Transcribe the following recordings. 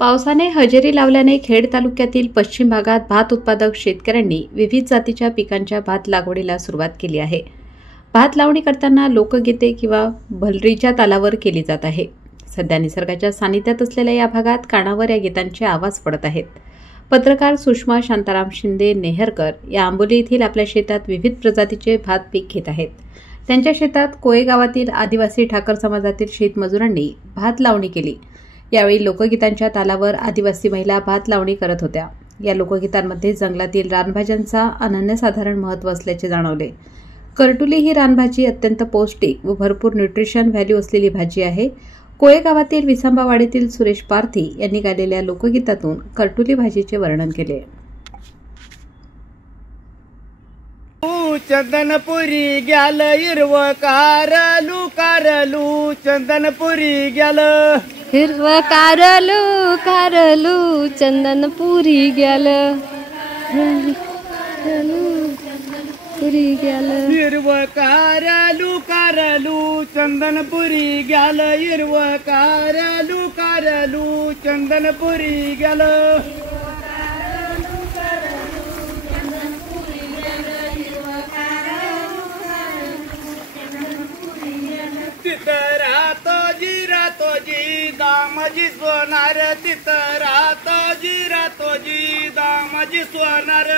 पावसाने हजेरी लावल्याने खेड तालुक्यातील पश्चिम भागात भात उत्पादक शेतकऱ्यांनी विविध जातीच्या पिकांच्या भात लागवडीला सुरुवात केली आहे। भात लावणी करताना लोकगीते किंवा भलरीच्या तालावर केली जात आहे। सध्या निसर्गाच्या सानिध्यात असलेल्या या भागात कानावर या गीतांचे आवाज पडत आहेत। पत्रकार सुषमा शांताराम शिंदे नेहरकर या आंबोली येथील आपल्या शेतात विविध प्रजातीचे भात पीक घेत आहेत। त्यांच्या शेतात कोळे गावातील आदिवासी ठाकर समाजातील शेतमजुरांनी भात लावणी केली। यावेळी लोकगीतांच्या तालावर आदिवासी महिला भात लावणी करत होत्या। या लोकगीतांमध्ये जंगलातील रानभाज्यांचा अनन्यसाधारण महत्त्व असल्याचे जाणवले। करटुली ही रानभाजी अत्यंत पौष्टिक व भरपूर न्यूट्रिशन व्हॅल्यू असलेली भाजी आहे। कोळे गावातील विसांबावाडीतील सुरेश पार्थी यांनी गायलेल्या लोकगीतातून करटुली भाजीचे वर्णन केले। चंदनपुरी गेल हिरव कारलू कारलू चंदनपुरी गेल हिरव कारलू कारलू चंदनपुरी गेल पुरी गेल हिरव कारलू कारलू चंदनपुरी गेल हिरव कारलू कारलू चंदनपुरी गेल तिथं रातो जी दामाजी सोनार तिथं रातो जी दामाजी सोनार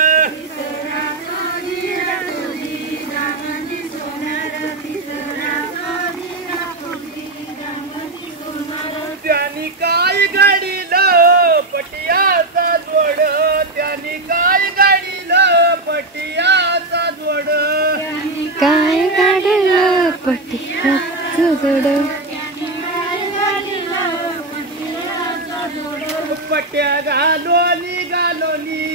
त्यांनी काय गाडीलं पटियाचा जोड त्यांनी काय गाडीलं पटियाचा जोड काय गाडलं पटियाचं जोड पट्या घालोनी घालोनी